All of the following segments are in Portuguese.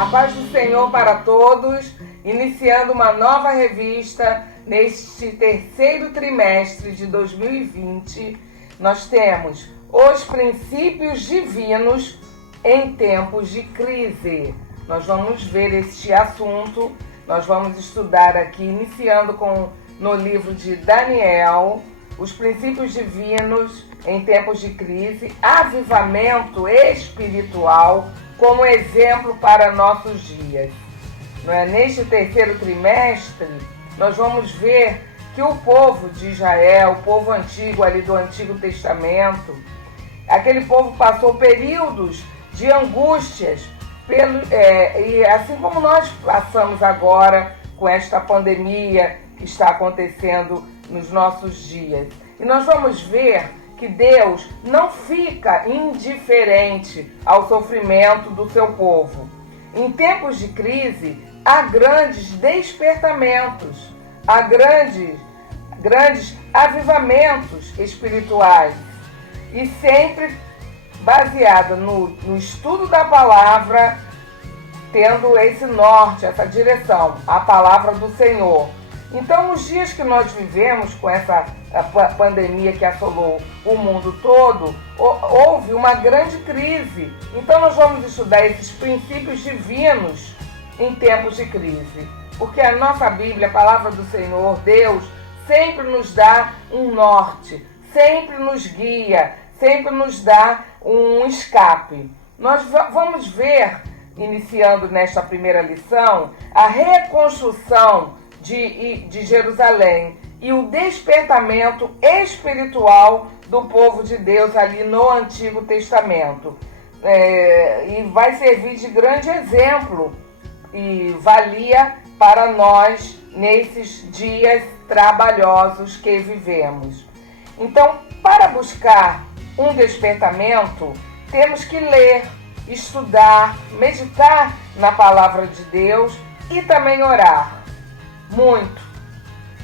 A paz do Senhor para todos, iniciando uma nova revista neste terceiro trimestre de 2020. Nós temos os princípios divinos em tempos de crise. Nós vamos ver este assunto, nós vamos estudar aqui, iniciando no livro de Daniel, os princípios divinos em tempos de crise, avivamento espiritual como exemplo para nossos dias. Neste terceiro trimestre, nós vamos ver que o povo de Israel, o povo antigo ali do Antigo Testamento, aquele povo passou períodos de angústias, e assim como nós passamos agora com esta pandemia que está acontecendo nos nossos dias. E nós vamos ver que Deus não fica indiferente ao sofrimento do seu povo. Em tempos de crise, há grandes despertamentos, há grandes avivamentos espirituais. E sempre baseado no estudo da palavra, tendo esse norte, essa direção, a palavra do Senhor. Então, nos dias que nós vivemos com essa pandemia que assolou o mundo todo, houve uma grande crise. Então, nós vamos estudar esses princípios divinos em tempos de crise. Porque a nossa Bíblia, a palavra do Senhor, Deus, sempre nos dá um norte, sempre nos guia, sempre nos dá um escape. Nós vamos ver, iniciando nesta primeira lição, a reconstrução de Jerusalém e o despertamento espiritual do povo de Deus ali no Antigo Testamento. E vai servir de grande exemplo e valia para nós nesses dias trabalhosos que vivemos. Então, para buscar um despertamento, temos que ler, estudar, meditar na palavra de Deus e também orar muito.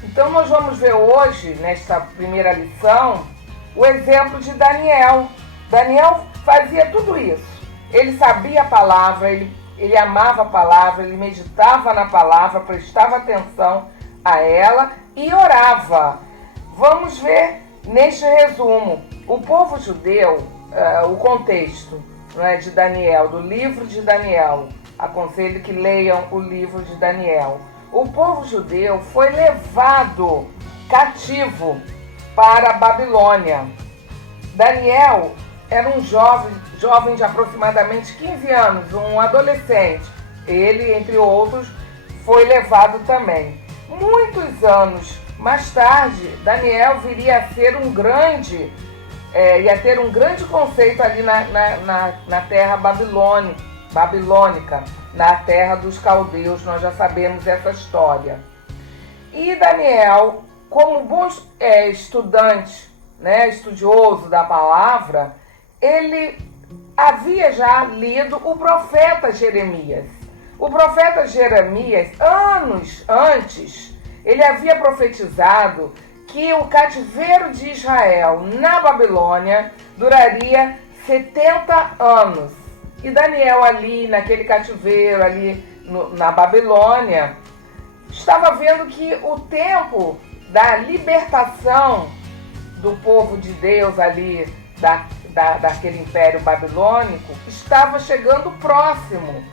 Então nós vamos ver hoje, nesta primeira lição, o exemplo de Daniel. Daniel fazia tudo isso. Ele sabia a palavra, ele amava a palavra, ele meditava na palavra, prestava atenção a ela e orava. Vamos ver neste resumo. O povo judeu, o contexto, de Daniel, do livro de Daniel. Aconselho que leiam o livro de Daniel. O povo judeu foi levado cativo para a Babilônia. Daniel era um jovem de aproximadamente 15 anos, um adolescente. Ele, entre outros, foi levado também. Muitos anos mais tarde, Daniel viria a ser ia ter um grande conceito ali na terra babilônica, na terra dos caldeus. Nós já sabemos essa história. E Daniel, como bom estudante, estudioso da palavra, ele havia já lido o profeta Jeremias. O profeta Jeremias, anos antes, ele havia profetizado que o cativeiro de Israel na Babilônia duraria 70 anos. E Daniel ali, naquele cativeiro, ali na Babilônia, estava vendo que o tempo da libertação do povo de Deus ali, daquele império babilônico, estava chegando próximo.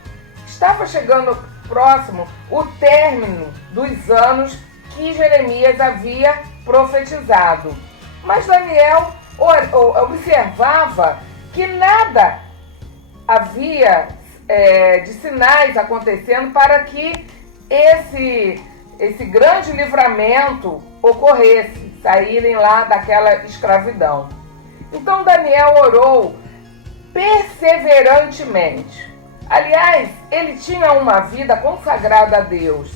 Estava chegando próximo o término dos anos que Jeremias havia profetizado. Mas Daniel observava que nada havia de sinais acontecendo para que esse grande livramento ocorresse, saírem lá daquela escravidão. Então Daniel orou perseverantemente. Aliás, ele tinha uma vida consagrada a Deus.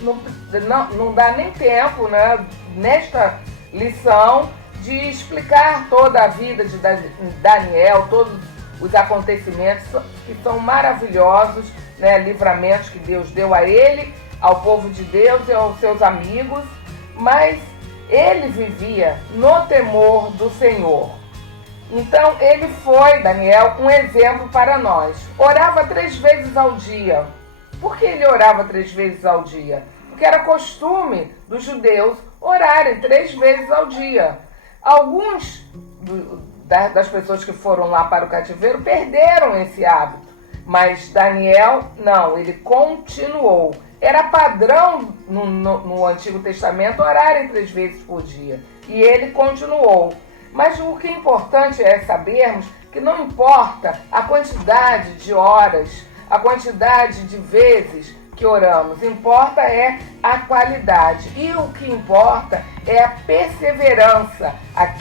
Não dá nem tempo, nesta lição, de explicar toda a vida de Daniel, todos os acontecimentos que são maravilhosos, livramentos que Deus deu a ele, ao povo de Deus e aos seus amigos, mas ele vivia no temor do Senhor. Então ele foi, Daniel, um exemplo para nós. Orava 3 vezes ao dia. Por que ele orava 3 vezes ao dia? Porque era costume dos judeus orarem 3 vezes ao dia. Alguns das pessoas que foram lá para o cativeiro perderam esse hábito, mas Daniel não, ele continuou. Era padrão no Antigo Testamento orarem 3 vezes por dia, e ele continuou. Mas o que é importante é sabermos que não importa a quantidade de horas, a quantidade de vezes que oramos, importa é a qualidade. E o que importa é a perseverança,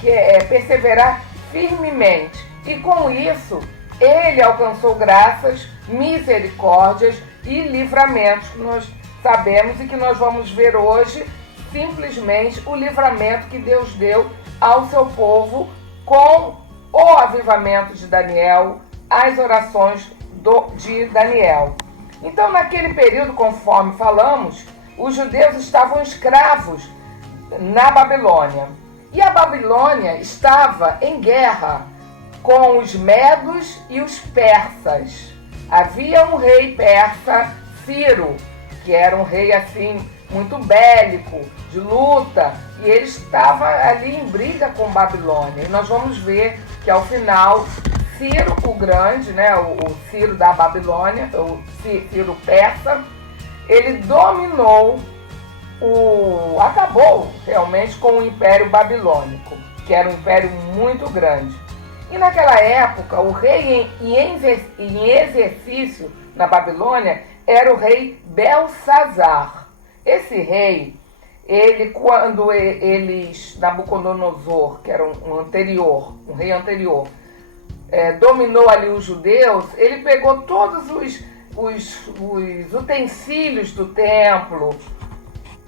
é perseverar firmemente. E com isso, ele alcançou graças, misericórdias e livramentos que nós sabemos e que nós vamos ver hoje, simplesmente o livramento que Deus deu ao seu povo com o avivamento de Daniel, as orações de Daniel. Então, naquele período, conforme falamos, os judeus estavam escravos na Babilônia. E a Babilônia estava em guerra com os medos e os persas. Havia um rei persa, Ciro, que era um rei assim muito bélico, de luta, e ele estava ali em briga com Babilônia. E nós vamos ver que ao final Ciro o Grande, né, o Ciro da Babilônia, o Ciro persa, ele dominou, acabou realmente com o Império Babilônico, que era um império muito grande. E naquela época, o rei em exercício na Babilônia era o rei Belsazar. Esse rei, quando Nabucodonosor, que era um rei anterior, dominou ali os judeus, ele pegou todos os utensílios do templo,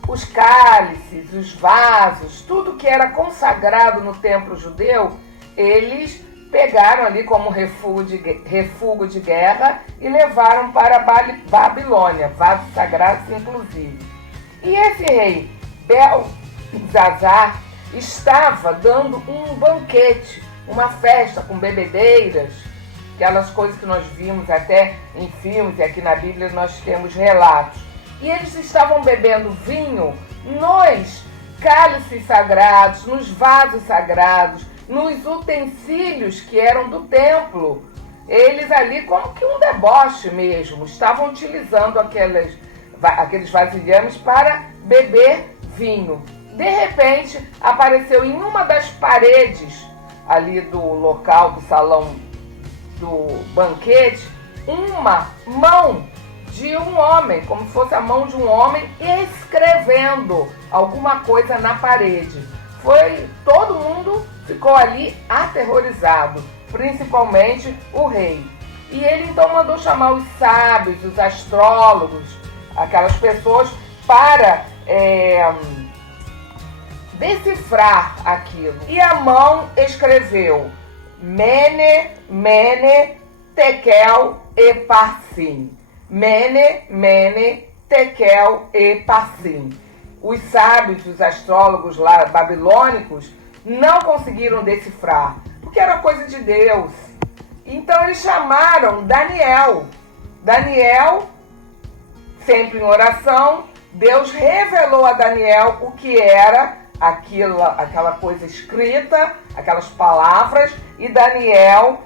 os cálices, os vasos, tudo que era consagrado no templo judeu, eles pegaram ali como refúgio de guerra e levaram para Babilônia, vasos sagrados inclusive. E esse rei Belsazar estava dando um banquete, uma festa com bebedeiras, aquelas coisas que nós vimos até em filmes, e aqui na Bíblia nós temos relatos. E eles estavam bebendo vinho nos cálices sagrados, nos vasos sagrados, nos utensílios que eram do templo. Eles ali, como que um deboche mesmo, estavam utilizando aqueles vasilhames para beber vinho. De repente, apareceu em uma das paredes ali do local, do salão do banquete, uma mão de um homem, como se fosse a mão de um homem escrevendo alguma coisa na parede. Todo mundo ficou ali aterrorizado, principalmente o rei. E ele então mandou chamar os sábios, os astrólogos, aquelas pessoas para decifrar aquilo. E a mão escreveu Mene, Mene, Tekel e Parsim. Mene, Mene, Tekel e Parsim. Os sábios, os astrólogos lá babilônicos não conseguiram decifrar, porque era coisa de Deus. Então eles chamaram Daniel. Daniel, sempre em oração, Deus revelou a Daniel o que era aquela coisa escrita, aquelas palavras, e Daniel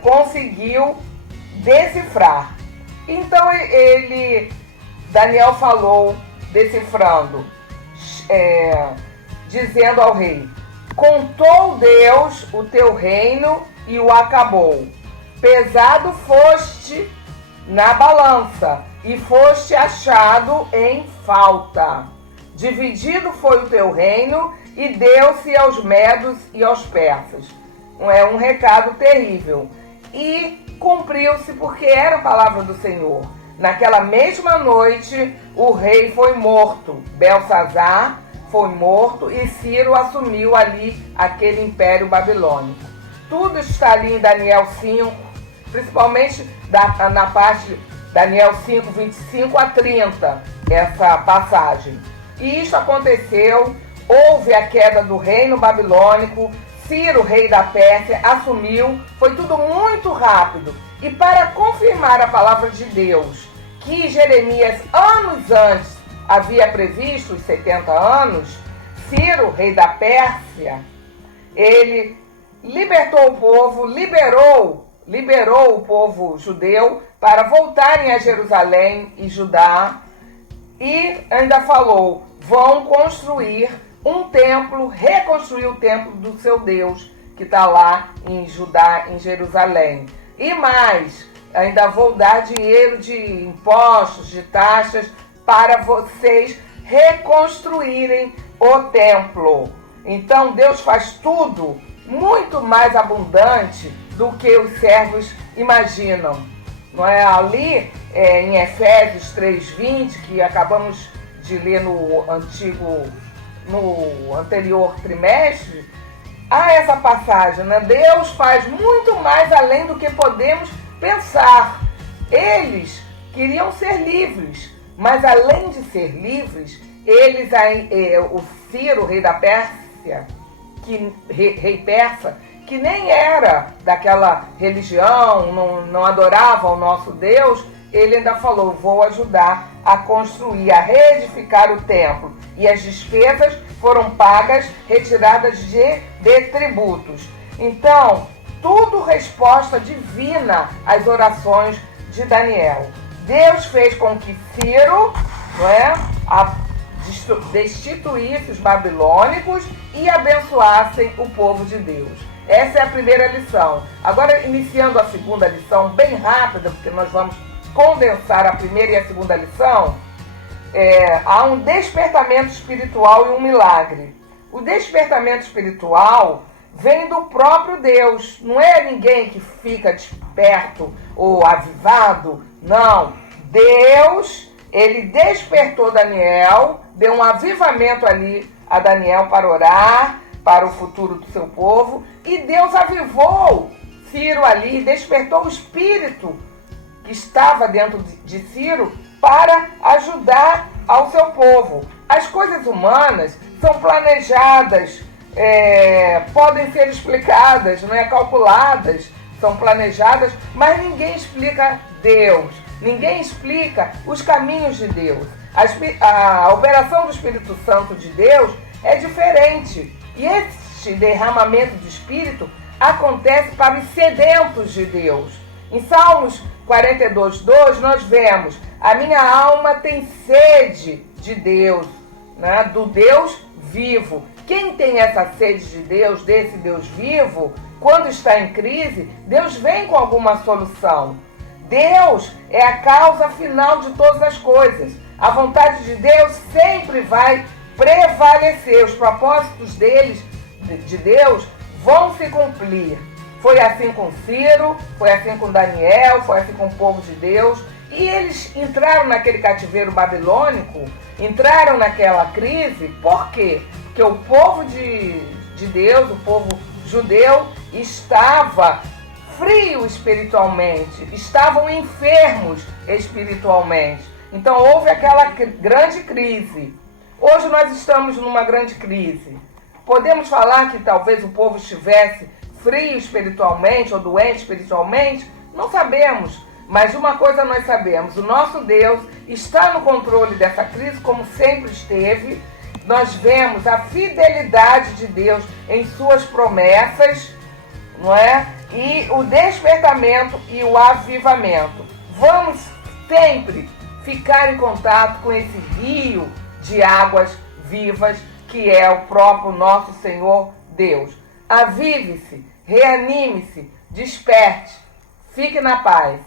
conseguiu decifrar. Então Daniel falou, decifrando, dizendo ao rei: contou Deus o teu reino e o acabou. Pesado foste na balança e foste achado em falta. Dividido foi o teu reino e deu-se aos medos e aos persas. É um recado terrível. E cumpriu-se porque era a palavra do Senhor. Naquela mesma noite, o rei foi morto. Belsazar foi morto e Ciro assumiu ali aquele império babilônico. Tudo está ali em Daniel 5, principalmente na parte Daniel 5, 25 a 30, essa passagem. E isso aconteceu, houve a queda do reino babilônico, Ciro, rei da Pérsia, assumiu, foi tudo muito rápido. E para confirmar a palavra de Deus, que Jeremias, anos antes, havia previsto, os 70 anos, Ciro, rei da Pérsia, ele libertou o povo, liberou o povo judeu para voltarem a Jerusalém e Judá, e ainda falou, vão construir um templo, reconstruir o templo do seu Deus, que está lá em Judá, em Jerusalém. E mais, ainda vou dar dinheiro de impostos, de taxas, para vocês reconstruírem o templo. Então Deus faz tudo muito mais abundante do que os servos imaginam. Não é? Ali em Efésios 3:20, que acabamos de ler no anterior trimestre, há essa passagem, né? Deus faz muito mais além do que podemos pensar. Eles queriam ser livres, mas além de ser livres, o Ciro, rei da Pérsia, rei persa, que nem era daquela religião, não adorava o nosso Deus, ele ainda falou, vou ajudar a construir, a reedificar o templo. E as despesas foram pagas, retiradas de tributos. Então, tudo resposta divina às orações de Daniel. Deus fez com que Ciro, não é, destituísse os babilônicos e abençoassem o povo de Deus. Essa é a primeira lição. Agora, iniciando a segunda lição, bem rápida, porque nós vamos condensar a primeira e a segunda lição, há um despertamento espiritual e um milagre. O despertamento espiritual vem do próprio Deus. Não é ninguém que fica desperto ou avivado. Não. Deus, ele despertou Daniel, deu um avivamento ali a Daniel para orar para o futuro do seu povo. E Deus avivou Ciro ali, despertou o espírito que estava dentro de Ciro para ajudar ao seu povo. As coisas humanas são planejadas, podem ser explicadas, não é? Calculadas, são planejadas, mas ninguém explica Deus, ninguém explica os caminhos de Deus. A operação do Espírito Santo de Deus é diferente, e este derramamento do Espírito acontece para os sedentos de Deus. Em Salmos 42:2 nós vemos, a minha alma tem sede de Deus, né? Do Deus vivo. Quem tem essa sede de Deus, desse Deus vivo, quando está em crise, Deus vem com alguma solução. Deus é a causa final de todas as coisas. A vontade de Deus sempre vai prevalecer. Os propósitos de Deus vão se cumprir. Foi assim com Ciro, foi assim com Daniel, foi assim com o povo de Deus. E eles entraram naquele cativeiro babilônico, entraram naquela crise, por quê? Porque o povo de Deus, o povo judeu, estava frio espiritualmente, estavam enfermos espiritualmente. Então houve aquela grande crise. Hoje nós estamos numa grande crise. Podemos falar que talvez o povo estivesse frio espiritualmente ou doente espiritualmente? Não sabemos. Mas uma coisa nós sabemos, o nosso Deus está no controle dessa crise, como sempre esteve. Nós vemos a fidelidade de Deus em suas promessas, não é? E o despertamento e o avivamento. Vamos sempre ficar em contato com esse rio de águas vivas, que é o próprio nosso Senhor Deus. Avive-se, reanime-se, desperte, fique na paz.